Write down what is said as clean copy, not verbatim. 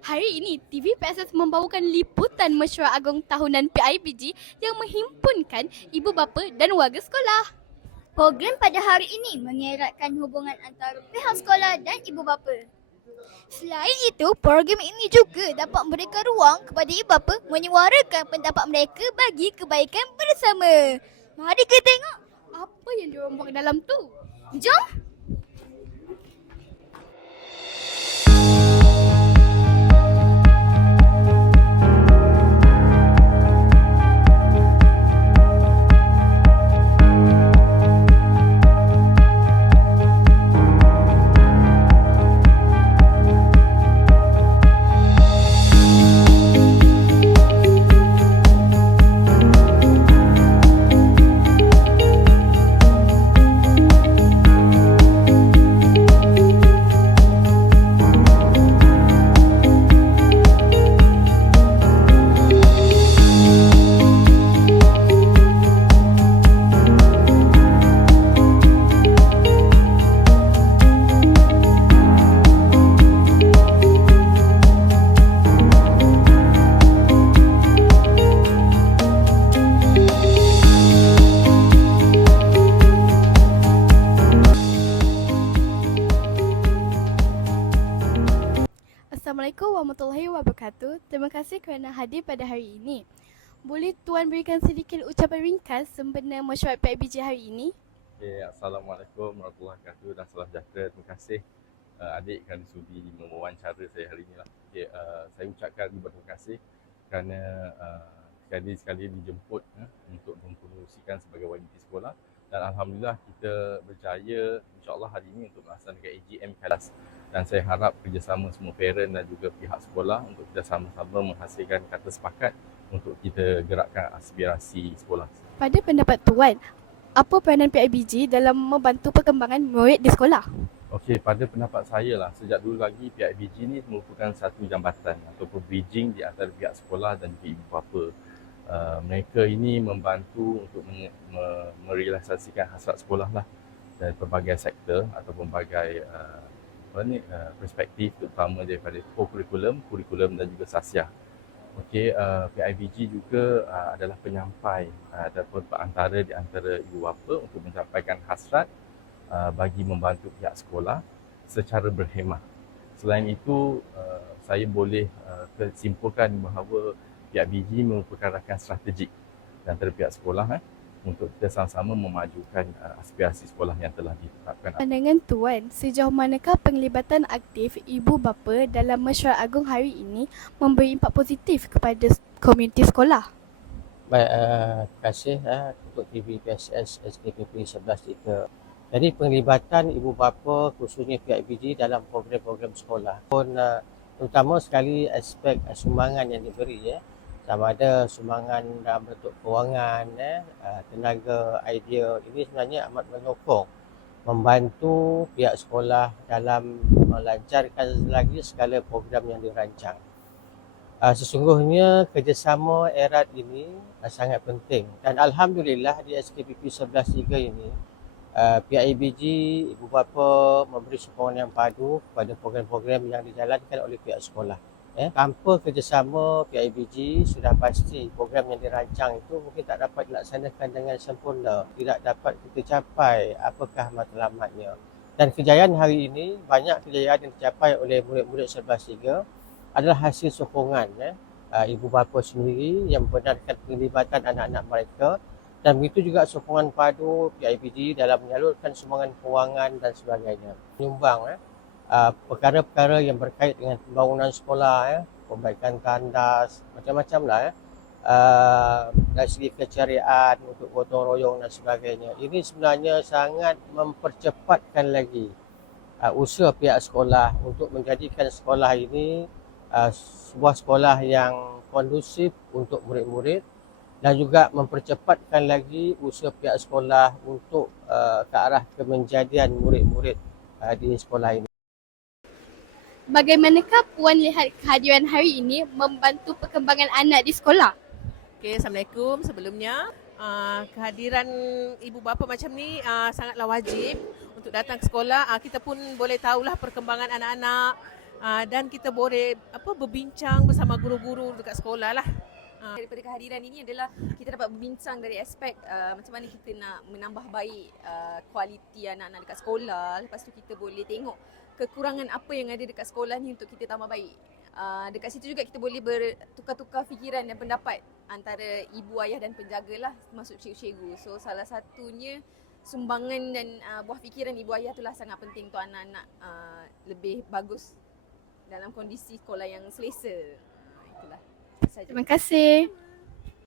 Hari ini, TV PSS membawakan liputan mesyuarat agung tahunan PIBG yang menghimpunkan ibu bapa dan warga sekolah. Program pada hari ini mengeratkan hubungan antara pihak sekolah dan ibu bapa. Selain itu, program ini juga dapat memberikan ruang kepada ibu bapa menyuarakan pendapat mereka bagi kebaikan bersama. Mari kita tengok apa yang diorang buat dalam tu. Jom! Assalamualaikum warahmatullahi wabarakatuh. Terima kasih kerana hadir pada hari ini. Boleh Tuan berikan sedikit ucapan ringkas sempena mesyuarat PIBG hari ini? Okay, Assalamualaikum warahmatullahi wabarakatuh dan salam sejahtera. Terima kasih adik kerana sudi mewawancara saya hari ini. Okay, saya ucapkan berterima kasih kerana sekali-sekali dijemput untuk mempromosikan sebagai YBT sekolah. Dan Alhamdulillah kita berjaya insyaAllah hari ini untuk melaksanakan AGM kelas. Dan saya harap kerjasama semua parent dan juga pihak sekolah untuk kita sama-sama menghasilkan kata sepakat untuk kita gerakkan aspirasi sekolah. Pada pendapat Tuan, apa peranan PIBG dalam membantu perkembangan murid di sekolah? Okey, pada pendapat saya lah, sejak dulu lagi PIBG ni merupakan satu jambatan ataupun bridging di antara pihak sekolah dan juga ibu bapa. Mereka ini membantu untuk merealisasikan hasrat sekolah lah dari pelbagai sektor ataupun pelbagai perspektif, terutama daripada kurikulum dan juga sasiah. Okey, PIBG juga adalah penyampai ataupun perantara di antara ibu bapa untuk mencapai hasrat bagi membantu pihak sekolah secara berhemah. Selain itu, saya boleh simpulkan bahawa PIBG merupakan rakan strategik di antara pihak sekolah untuk kita sama-sama memajukan aspirasi sekolah yang telah ditetapkan. Pandangan Tuan, sejauh manakah penglibatan aktif ibu bapa dalam mesyuarat agung hari ini memberi impak positif kepada komuniti sekolah? Baik, terima kasih untuk TV PSS SKPP 11.3. Jadi penglibatan ibu bapa khususnya PIBG dalam program-program sekolah pun terutama sekali aspek sumbangan yang diberi sama ada sumbangan dalam bentuk kewangan, tenaga, idea, ini sebenarnya amat menyokong membantu pihak sekolah dalam melancarkan lagi segala program yang dirancang. Sesungguhnya kerjasama erat ini sangat penting dan Alhamdulillah di SKPP 11.3 ini PIBG, ibu bapa memberi sokongan yang padu kepada program-program yang dijalankan oleh pihak sekolah. Tanpa kerjasama PIBG, sudah pasti program yang dirancang itu mungkin tak dapat dilaksanakan dengan sempurna, tidak dapat kita capai apakah matlamatnya. Dan kejayaan hari ini, banyak kejayaan yang dicapai oleh murid-murid 11.3 adalah hasil sokongan ibu bapa sendiri yang membenarkan penglibatan anak-anak mereka. Dan begitu juga sokongan padu PIBG dalam menyalurkan sumbangan kewangan dan sebagainya. Menyumbang perkara-perkara yang berkait dengan pembangunan sekolah, perbaikan tandas, macam-macam lah dari segi keceriaan untuk gotong royong dan sebagainya. Ini sebenarnya sangat mempercepatkan lagi usaha pihak sekolah untuk menjadikan sekolah ini sebuah sekolah yang kondusif untuk murid-murid dan juga mempercepatkan lagi usaha pihak sekolah untuk ke arah kemenjadian murid-murid di sekolah ini. Bagaimanakah Puan lihat kehadiran hari ini membantu perkembangan anak di sekolah? Okay, Assalamualaikum. Sebelumnya, kehadiran ibu bapa macam ni sangatlah wajib untuk datang ke sekolah. Kita pun boleh tahulah perkembangan anak-anak dan kita boleh berbincang bersama guru-guru dekat sekolah lah. Daripada kehadiran ini adalah kita dapat berbincang dari aspek macam mana kita nak menambah baik kualiti anak-anak dekat sekolah. Lepas tu kita boleh tengok kekurangan apa yang ada dekat sekolah ni untuk kita tambah baik. Dekat situ juga kita boleh bertukar-tukar fikiran dan pendapat antara ibu, ayah dan penjaga lah, termasuk cikgu-cikgu. So salah satunya sumbangan dan buah fikiran ibu ayah itulah sangat penting untuk anak-anak lebih bagus dalam kondisi sekolah yang selesa. Itulah saja. Terima kasih.